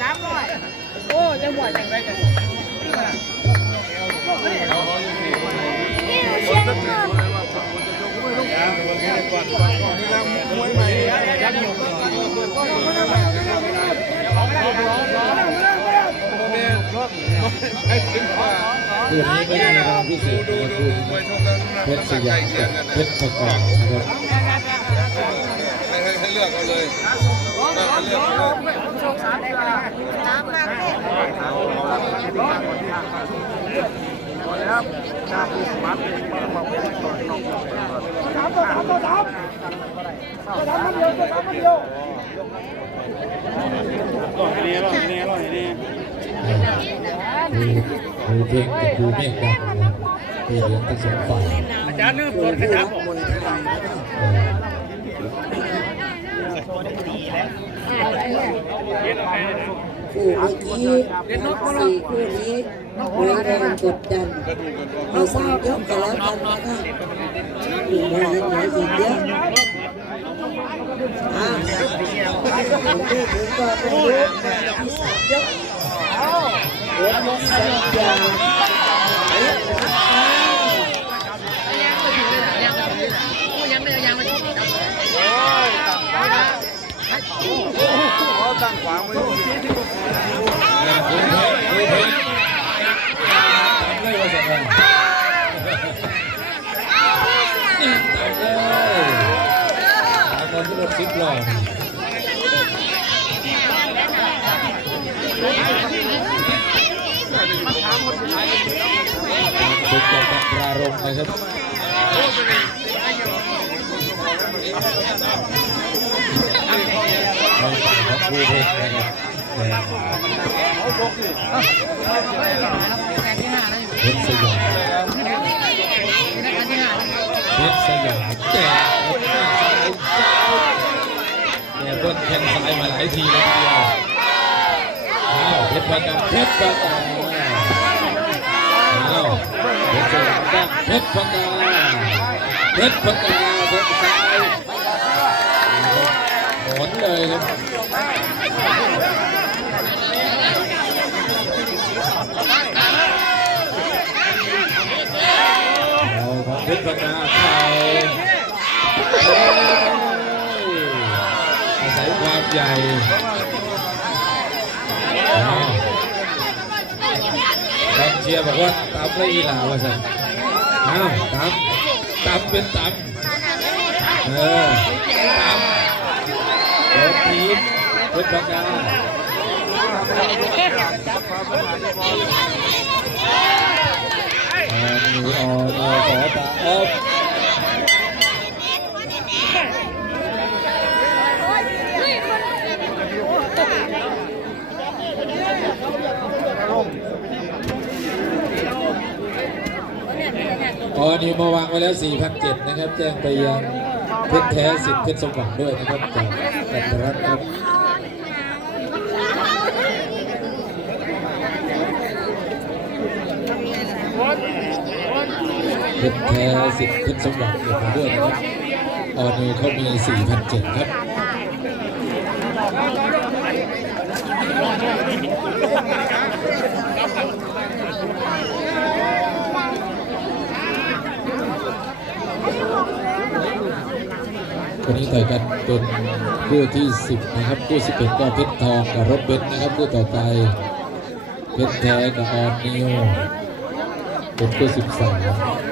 สามร้อยโอ้จังหวะจังไรกันคืนนี้ไม่ได้รางวัลพิเศษนะครับคุณเพชรสยามกับเพชรประกอบนะครับให้ให้เลือกเอาเลย ให้เลือกเอาเลยน้ำมาเพ่ครูเพลงกับครูเมฆดำนะครับที่เลี้ยงทั้งสองฝ่ายอาจารย์ลืมตัวขยับผมเอ่อ คู่เมื่อกี้สี่คู่นี้ไว้แรงกดดันเอาสามยกกันแล้วกันนะคะอยู่มายังเหลืออีกเยอะอ่าผมได้ถึงก็เป็นยกที่สามยกเวทสัญญาเอ๊ะรักษายังไม่ยังไม่ถึงเขาตั้งขวางไว้ สิบรอบสุดยอดปรารมณ์นะครับไม่ต่างกับครูเพลงนะครับ เพชรสยามเพชรสยามแจกแจกบนแข้งซ้ายมาหลายทีแล้วทีเดียวอ้าวเพชรประกาเพชรประกาอ้าวเพชรสยามก็เพชรประกาเพชรประกาบนซ้ายหมุนเลยครับ ของเพชรประกาเข่าเฮ้ยอาศัยความใหญ่อ้าวกองเชียร์บอกว่าตามไรอีหลาว่าสันอ้าวตามตามเป็นตามเออตามโดนทีมเพชรประกาอ่า มีออนอขอตาออฟอ๋อนี่มาวางไว้แล้ว4,007นะครับ แจ้งไปยังเพชรแท้สิทธิ์เพชรสมหวังด้วยนะครับจากกัตรัตน์ครับ เพชรแท้สิทธิ์เพชรสมหวังเกี่ยวด้วยนะครับออนี่เขามี4,007ครับวันนี้ต่อยกันเป็นคู่ที่ 10 นะครับ คู่ 11 ก็เพชรทองกับรถเบนนะครับคู่ต่อไปเพชรแท้กับออนนิวเป็นคู่ 13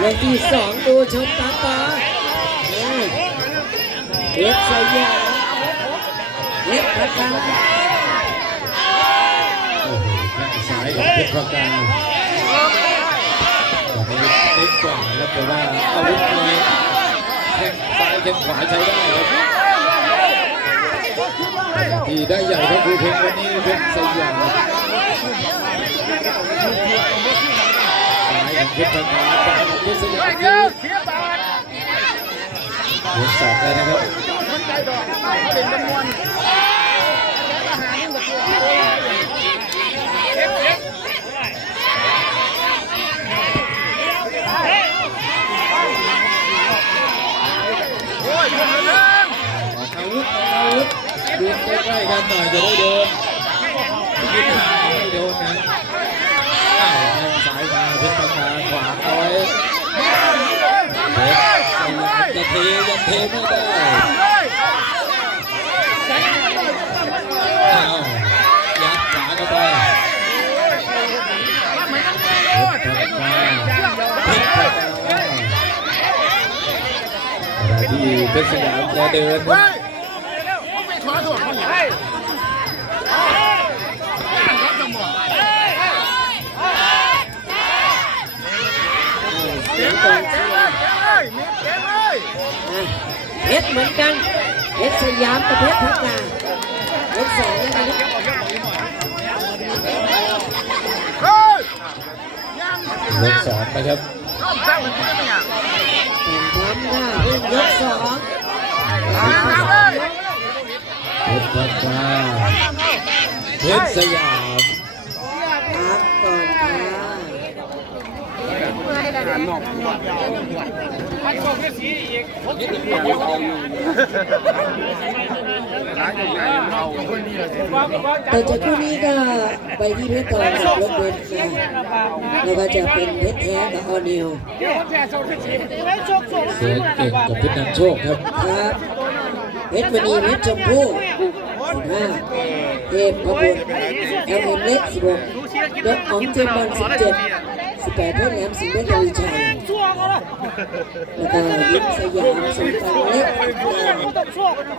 ยกที่สองดูชมตาตาเฮ้ยเพชรสยามเพชรประกาโอ้โหแข้งซ้ายครับชรพกาตอนนี้เล็กกว่าแล้วแต่ว่าอาวุธมีแข้งซ้ายแข้งขวาใช้ได้ครับที่ได้ใหญ่ก็คือเพชรวันนี้เพชรสยาม ซ้ายของเพชรพกาขวาของเพชรสยามคือเหรียญสองเลยนะครับอาวุธอาวุธดูใกล้ๆกันหน่อยจะได้โดนคิดหาไม่โดนนะอ้าวแทงสายมาเพชรตาขวางเอาไว้เพชรส ยามจะเทยังเทไม่ได้อ้าวยัดขวาเข้าไปเพชรตาเพชรตาขณะที่เพชรสยามจะเดินเสียงกองเชียร์ อะเพชรเหมือนกันเพชรสยามกับเพชรพักกายกสองนะครับยกสองนะครับแต่งพร้อมหน้าเพิ่งยกสองเพชรพักาเพชรสยาม พักก่อนค่ะ แต่อจากคู่นี้ก็ไปที่เพชรทองกับรถเบนซ์ค่ะแล้วก็จะเป็นเพชรแท้กับออนิวเสือเก่งกับเพชรนำโชคครับครับเพชรมณีเพชรชมพู่สิบห้าเทพพบุตรแอลเอ็มเล็กสิบหกยศของเจมบอลสิบเจ็ด สิบแปดเพชรแหลมสิงห์เพชรทวีชัย แล้วก็ยิมสยามสุพรรณเล็ก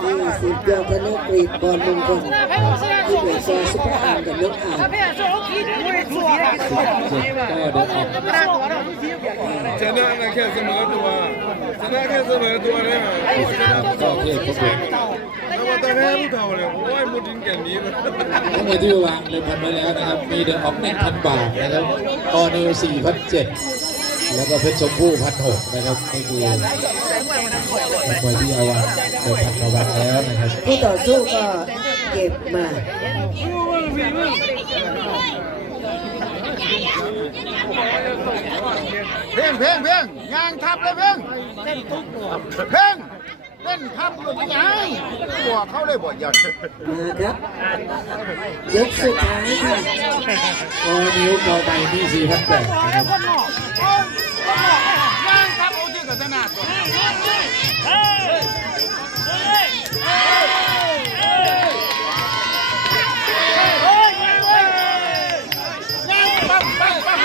ยี่สิบยอดธนกฤษบอลมงคลยี่สิบเอ็ดซอซุปเปอร์อาร์มกับนกอ่างก็เดินออกชนะนะแค่เสมอตัวชนะแค่เสมอตัวเนี่ยก็เทพประบุตรแล้วว่าแต่แพ้ผู้เฒ่าเนี่ยโอ้ยมุดินแก่นนี้มันทั้งหมดที่วางเลยพันไว้แล้วนะครับ มีเดินออกหนึ่งพันบาทนะครับออนิวสี่พันเจ็ด แล้วก็เพชรชมพู่พันหกนะครับนี่คือนักมวยที่เอาวางเดินพันมาวางแล้วนะครับผู้ต่อสู้ก็เก็บมาเพ่งเพ่งเพ่งยางทับเลยเพ่งเพ่งเพ่งเล่ นทับหลุดยางหัวเขาเลยบ่ยันมาครับยกสุดท้ายค่ะออนิวเก่าใหม่สี่พันแปดนะครับยางทับเอาที่กับธนาก่อนปั๊บปั๊บปั๊บ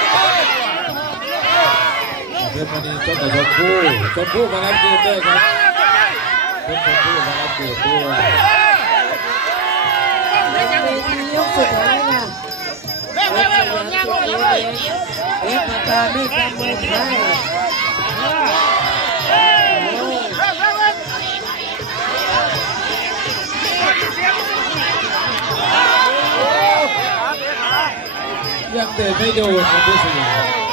เพชรมณีต้นแต่ชมพู่ชมพู่มารับเกมด้วยครับ เพชรชมพู่มารับเกมด้วยเวทียกสุดท้ายค่ะเพ่งเวเพ่งทีเพ่งยยางกเลสุดยท้ายเอฟปากกาไม่กำมวยไทยเพ่งเพ่งเพ่งยังเดินไม่โดนครับเพชรสยาม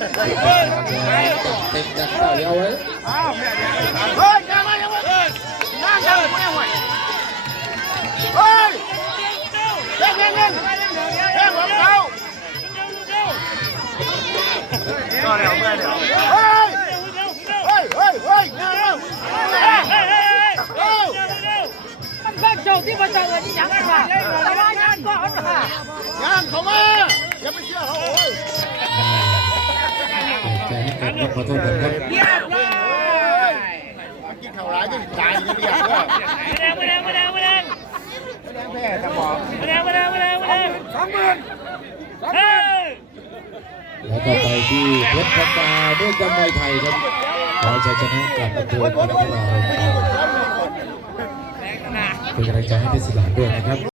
ต่อทีมกันเลยเต็มจัดเต่าเอาไว้เฮ้ยยังไงยังไงงานยังไม่ไหวเฮ้ยเร่งเร่งเร่งเร่งของเขาก็เดี๋ยวเมื่อเดี๋ยวเฮ้ยเฮ้ยเฮ้ยเฮ้ยงานแล้วเฮ้ยเฮ้ยมันเจ้าที่มาเจอที่ยังค่ะแต่ว่ายังก่อนค่ะงานเขามาอย่าไปเชื่อเขาโอ้ยใจให้กัน ครับขอโทษกันครับเรียบร้อยกินข่าวร้ายจจ่ายจะเรียกว่าไม่แดงไม่แดงไม่แดงไม่แดงแพ้จะบอกไม่แดงไม่แดงไม่แดงไม่แดงสองหมื่นเฮ้ยแล้วก็ไปที่เพชรพันดาด้วยกำมวยไทยครับขอชัยชนะกลับอำเภอพนักงานเป็นกำลังใจให้เพชรศิลาด้วยนะครับ